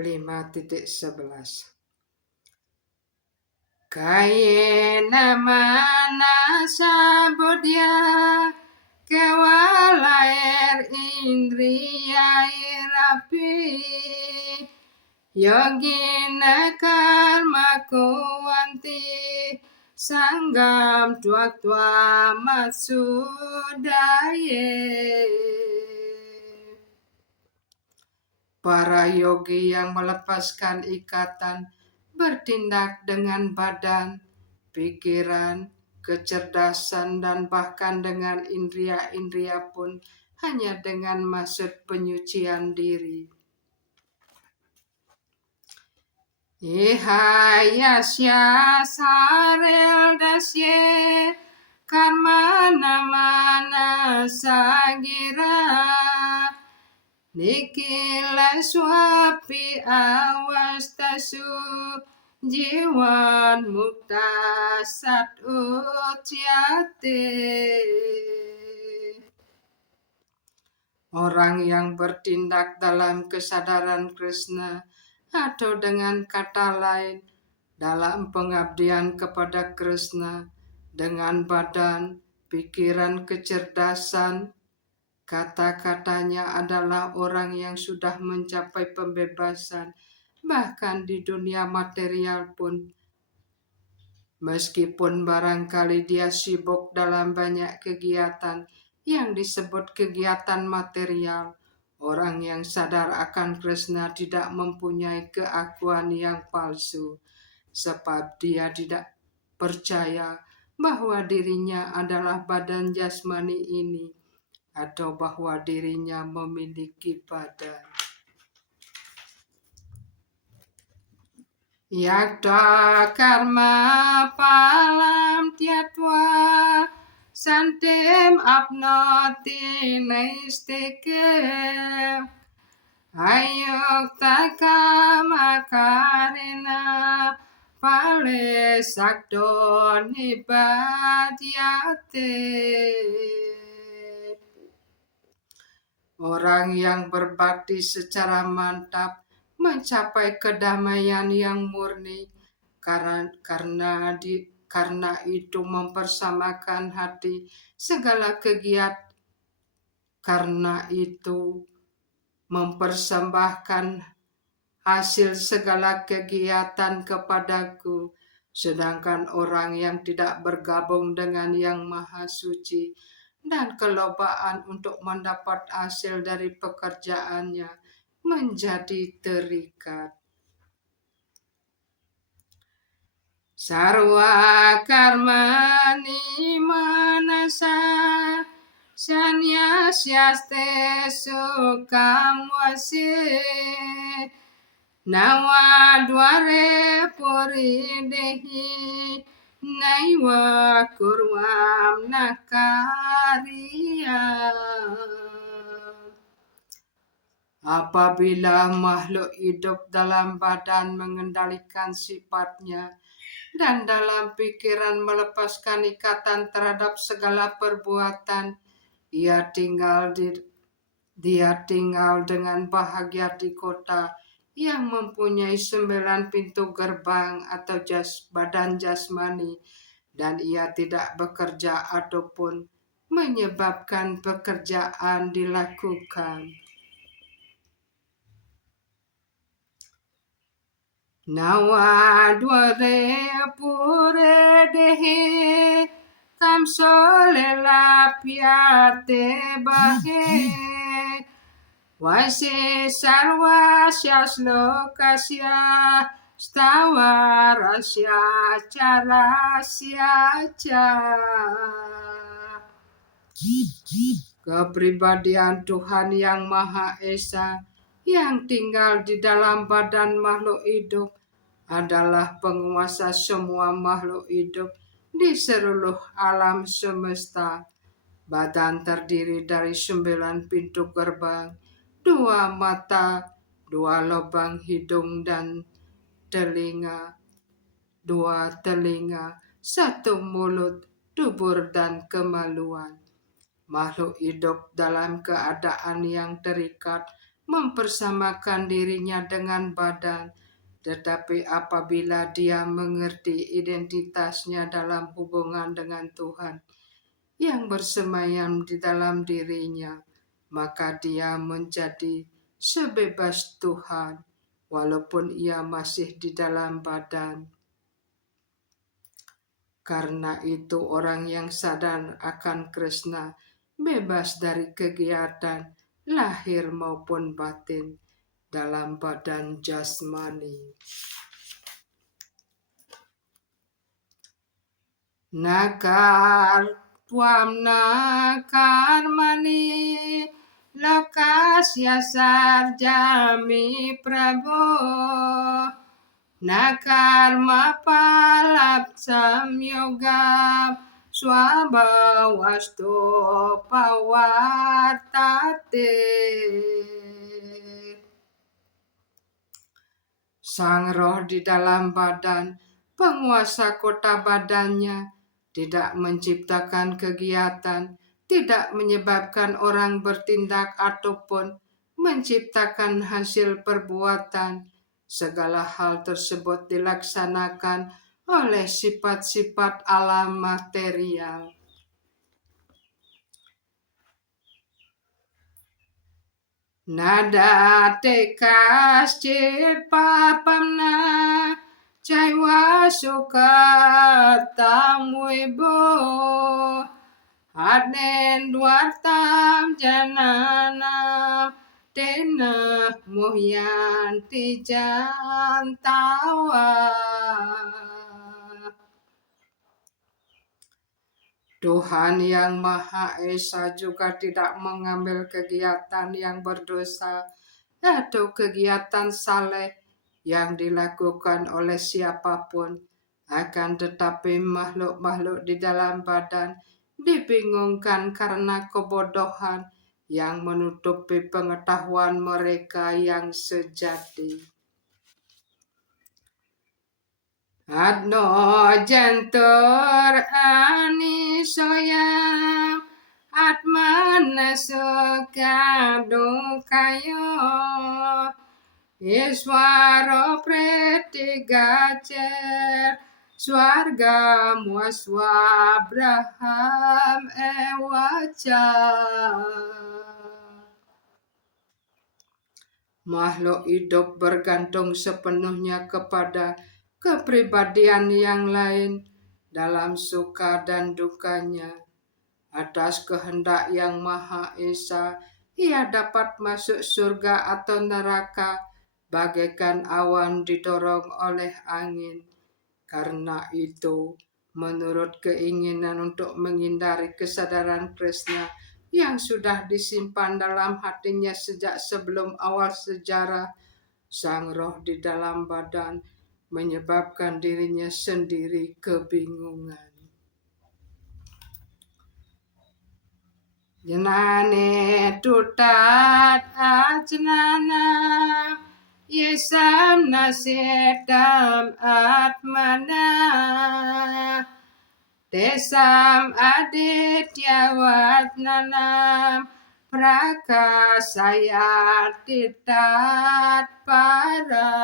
5.11 Kayena mana sabodya kewalaer indriya irapi yogina karma kuwanti sanggam tua matsudaye. Para yogi yang melepaskan ikatan bertindak dengan badan, pikiran, kecerdasan, dan bahkan dengan indria-indria pun hanya dengan maksud penyucian diri. Ihayasya sarel dasye karma namana sagira nikila swapi awastasu jiwan mukta sat utyate. Orang yang bertindak dalam kesadaran Krishna atau dengan kata lain dalam pengabdian kepada Krishna dengan badan, pikiran, kecerdasan, kata-katanya adalah orang yang sudah mencapai pembebasan, bahkan di dunia material pun. Meskipun barangkali dia sibuk dalam banyak kegiatan yang disebut kegiatan material, orang yang sadar akan Krishna tidak mempunyai keakuan yang palsu, sebab dia tidak percaya bahwa dirinya adalah badan jasmani ini, atau bahwa dirinya memiliki badan. Yakta karma palam tyatva santem apnoti naistike ayukta kama karena pale sakdo nibadyate. Orang yang berbakti secara mantap mencapai kedamaian yang murni karena itu mempersamakan hati segala kegiatan, karena itu mempersembahkan hasil segala kegiatan kepadaku. Sedangkan orang yang tidak bergabung dengan yang maha suci dan kelobaan untuk mendapat hasil dari pekerjaannya menjadi terikat. Sarwa karmani manasa sanyasyaste sukam wasi nawa dware puridehi naiwa kurwam nakariya. Apabila makhluk hidup dalam badan mengendalikan sifatnya dan dalam pikiran melepaskan ikatan terhadap segala perbuatan, dia tinggal dengan bahagia di kota yang mempunyai 9 pintu gerbang atau badan jasmani, dan ia tidak bekerja ataupun menyebabkan pekerjaan dilakukan. Nawa dware pure dehe kam sole lapiate bahe wase sarwa syaslokasya stawa rasya carasya ca. Kepribadian Tuhan yang Maha Esa yang tinggal di dalam badan makhluk hidup adalah penguasa semua makhluk hidup di seluruh alam semesta. Badan terdiri dari 9 pintu gerbang, 2 mata, 2 lubang hidung dan telinga, 2 telinga, 1 mulut, dubur dan kemaluan. Makhluk hidup dalam keadaan yang terikat mempersamakan dirinya dengan badan, tetapi apabila dia mengerti identitasnya dalam hubungan dengan Tuhan yang bersemayam di dalam dirinya, maka dia menjadi sebebas Tuhan, walaupun ia masih di dalam badan. Karena itu orang yang sadar akan Krishna bebas dari kegiatan lahir maupun batin dalam badan jasmani. Nakar tuam nakar mani lokasya sarjami prabo nakarma palap samyogam swabhawasto pawartate. Sang roh di dalam badan, penguasa kota badannya, tidak menciptakan kegiatan, tidak menyebabkan orang bertindak ataupun menciptakan hasil perbuatan. Segala hal tersebut dilaksanakan oleh sifat-sifat alam material. Nada tekas cit papamna Jaiwa suka tamwebo Adnen duartam janana Tena muhyanti jantawa. Tuhan yang Maha Esa juga tidak mengambil kegiatan yang berdosa atau kegiatan saleh yang dilakukan oleh siapapun, akan tetapi makhluk-makhluk di dalam badan dibingungkan karena kebodohan yang menutupi pengetahuan mereka yang sejati. Adno jantur anisoyam atmana sukadukaya Iswaro pretigacer swarga muswabraham ewaca. Makhluk hidup bergantung sepenuhnya kepada kepribadian yang lain dalam suka dan dukanya. Atas kehendak yang Maha Esa, ia dapat masuk surga atau neraka bagaikan awan didorong oleh angin. Karena itu, menurut keinginan untuk menghindari kesadaran Krishna yang sudah disimpan dalam hatinya sejak sebelum awal sejarah, sang roh di dalam badan menyebabkan dirinya sendiri kebingungan. Janane tutat ajnana yesam nasetam atmana tesam aditya vatnanam prakasaya titat para.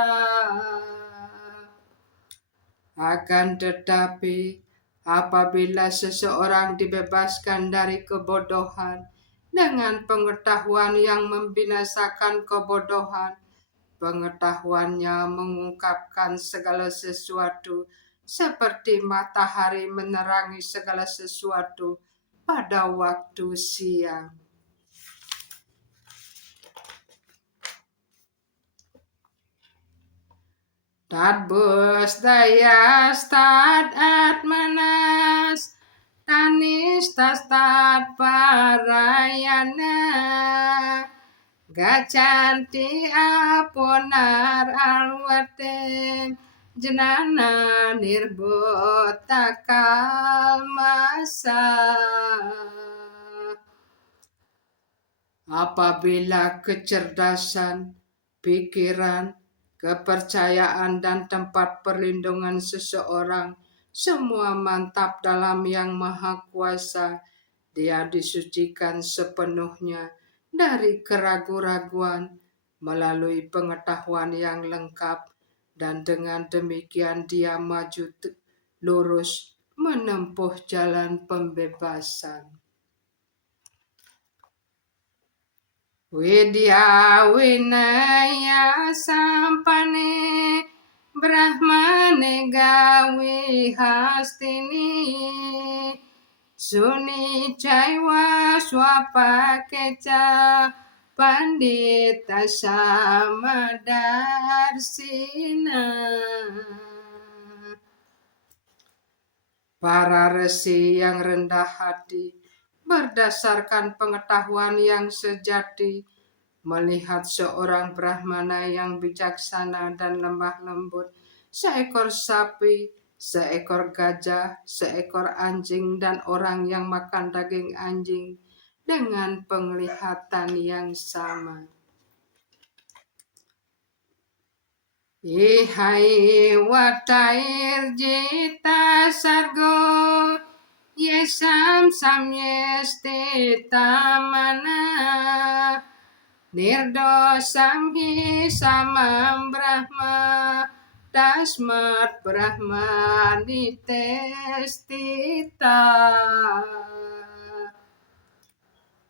Akan tetapi apabila seseorang dibebaskan dari kebodohan dengan pengetahuan yang membinasakan kebodohan, pengetahuannya mengungkapkan segala sesuatu seperti matahari menerangi segala sesuatu pada waktu siang. Tad bus dayas tad atmanas tanis tas tad parayana gacanti aponar alwatem jenana nirbota kalmasa. Apabila kecerdasan, pikiran, kepercayaan dan tempat perlindungan seseorang semua mantap dalam Yang Maha Kuasa, dia disucikan sepenuhnya dari keraguan-raguan, melalui pengetahuan yang lengkap, dan dengan demikian dia maju lurus menempuh jalan pembebasan. Widya winaya sampane Brahmane gawe hastini Suni Jaiwa Swapakeca Pandita Samadarsina. Para resi yang rendah hati berdasarkan pengetahuan yang sejati melihat seorang Brahmana yang bijaksana dan lemah lembut, seekor sapi, seekor gajah, seekor anjing, dan orang yang makan daging anjing dengan penglihatan yang sama. Ihai watair jita sargo yesam samyeste tamana nirdosam hi samam brahma tasmat brahmanitestita.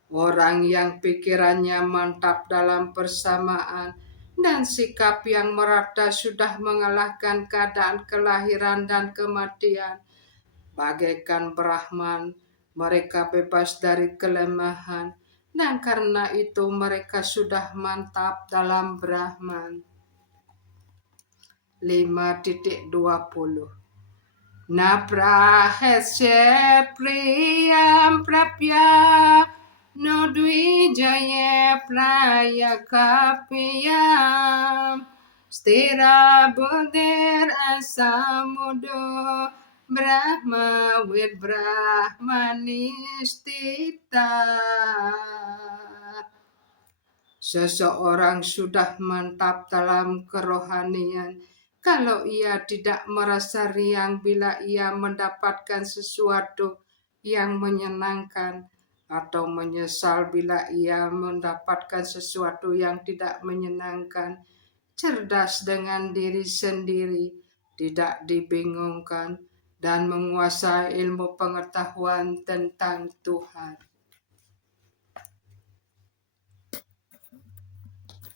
Orang yang pikirannya mantap dalam persamaan dan sikap yang merata sudah mengalahkan keadaan kelahiran dan kematian. Bagaikan Brahman, mereka bebas dari kelemahan, dan karena itu mereka sudah mantap dalam Brahman. 5.20 Naprahesye priyam prapya no dvijaye prayakapiyam stira buddhir asamudo brahma with brahmanistita. Seseorang sudah mantap dalam kerohanian kalau ia tidak merasa riang bila ia mendapatkan sesuatu yang menyenangkan, atau menyesal bila ia mendapatkan sesuatu yang tidak menyenangkan. Cerdas dengan diri sendiri, tidak dibingungkan, dan menguasai ilmu pengetahuan tentang Tuhan.